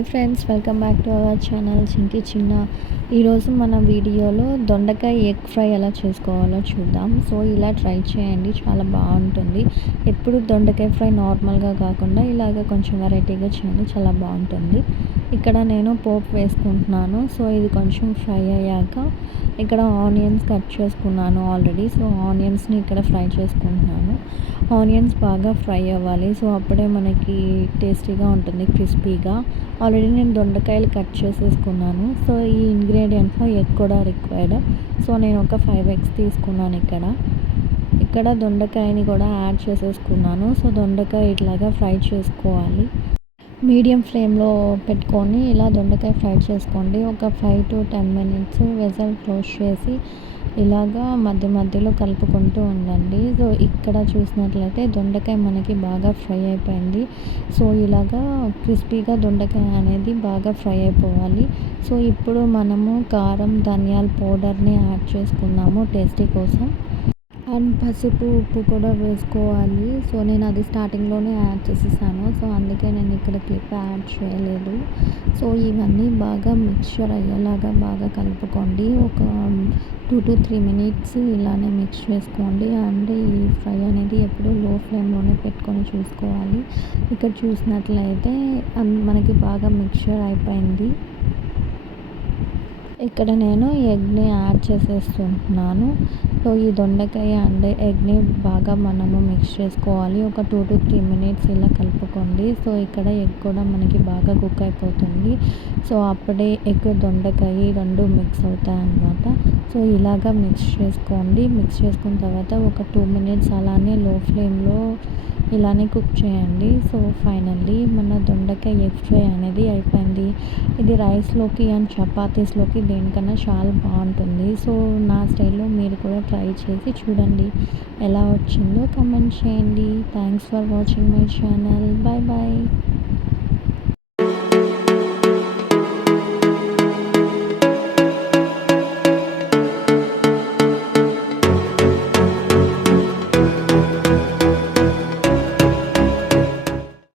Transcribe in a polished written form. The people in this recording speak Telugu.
Hi friends, welcome back to our channel Chinki Chinna. ఈరోజు మన వీడియోలో దొండకాయ ఎగ్ ఫ్రై ఎలా చేసుకోవాలో చూద్దాం. సో ఇలా ట్రై చేయండి, చాలా బాగుంటుంది. ఎప్పుడు దొండకాయ ఫ్రై నార్మల్గా కాకుండా ఇలాగ కొంచెం వెరైటీగా చేయండి, చాలా బాగుంటుంది. ఇక్కడ నేను పోపు వేసుకుంటున్నాను. సో ఇది కొంచెం ఫ్రై అయ్యాక ఇక్కడ ఆనియన్స్ కట్ చేసుకున్నాను ఆల్రెడీ. సో ఆనియన్స్ని ఇక్కడ ఫ్రై చేసుకుంటున్నాను. ఆనియన్స్ బాగా ఫ్రై అవ్వాలి, సో అప్పుడే మనకి టేస్టీగా ఉంటుంది, క్రిస్పీగా. ఆల్రెడీ నేను దొండకాయలు కట్ చేసేసుకున్నాను. సో ఈ ఇంగ్రీడియంట్లో ఎగ్ కూడా రిక్వైర్డ్. సో నేను ఒక 5 ఎగ్స్ తీసుకున్నాను. ఇక్కడ దొండకాయని కూడా యాడ్ చేసేసుకున్నాను. సో దొండకాయ ఇట్లాగా ఫ్రై చేసుకోవాలి. మీడియం ఫ్లేమ్లో పెట్టుకొని ఇలా దొండకాయ ఫ్రై చేసుకోండి. ఒక 5 to 10 minutes వెజల్ క్లోజ్ చేసి ఇలాగా మధ్య మధ్యలో కలుపుకుంటూ ఉండండి. సో ఇక్కడ చూసినట్లయితే దొండకాయ మనకి బాగా ఫ్రై అయిపోయింది. సో ఇలాగా క్రిస్పీగా దొండకాయ అనేది బాగా ఫ్రై అయిపోవాలి. సో ఇప్పుడు మనము కారం, ధనియాల పౌడర్ని యాడ్ చేసుకున్నాము టేస్టీ కోసం. అండ్ పసుపు, ఉప్పు కూడా వేసుకోవాలి. సో నేను అది స్టార్టింగ్లోనే యాడ్ చేసేసాను. సో అందుకే నేను ఇక్కడ క్లిప్ యాడ్ చేయలేదు. సో ఇవన్నీ బాగా మిక్స్చర్ అయ్యేలాగా బాగా కలుపుకోండి. ఒక 2 to 3 minutes ఇలానే మిక్స్ చేసుకోండి. అండ్ ఈ ఫ్రై అనేది ఎప్పుడు లో ఫ్లేమ్లోనే పెట్టుకొని చూసుకోవాలి. ఇక్కడ చూసినట్లయితే మనకి బాగా మిక్స్చర్ అయిపోయింది. ఇక్కడ నేను ఎగ్ని యాడ్ చేసేస్తున్నాను. సో ఈ దొండకాయ అండ్ ఎగ్ని బాగా మనము మిక్స్ చేసుకోవాలి. ఒక 2 to 3 minutes ఇలా కలుపుకోండి. సో ఇక్కడ ఎగ్ కూడా మనకి బాగా కుక్ అయిపోతుంది. సో అప్పుడే ఎగ్, దొండకాయ రెండు మిక్స్ అవుతాయి అన్నమాట. సో ఇలాగా మిక్స్ చేసుకోండి. మిక్స్ చేసుకున్న తర్వాత ఒక 2 minutes అలానే లో ఫ్లేమ్లో ఇలానే కుక్ చేయండి. సో ఫైనల్లీ మన దొండకాయ ఎగ్ ఫ్రై అనేది అయిపోయింది. ఇది రైస్లోకి అండ్ చపాతీస్లోకి దేనికన్నా చాలా బాగుంటుంది. సో నా స్టైల్లో మీరు కూడా ట్రై చేసి చూడండి, ఎలా వచ్చిందో కమెంట్ చేయండి. Thanks for watching my channel. Bye bye.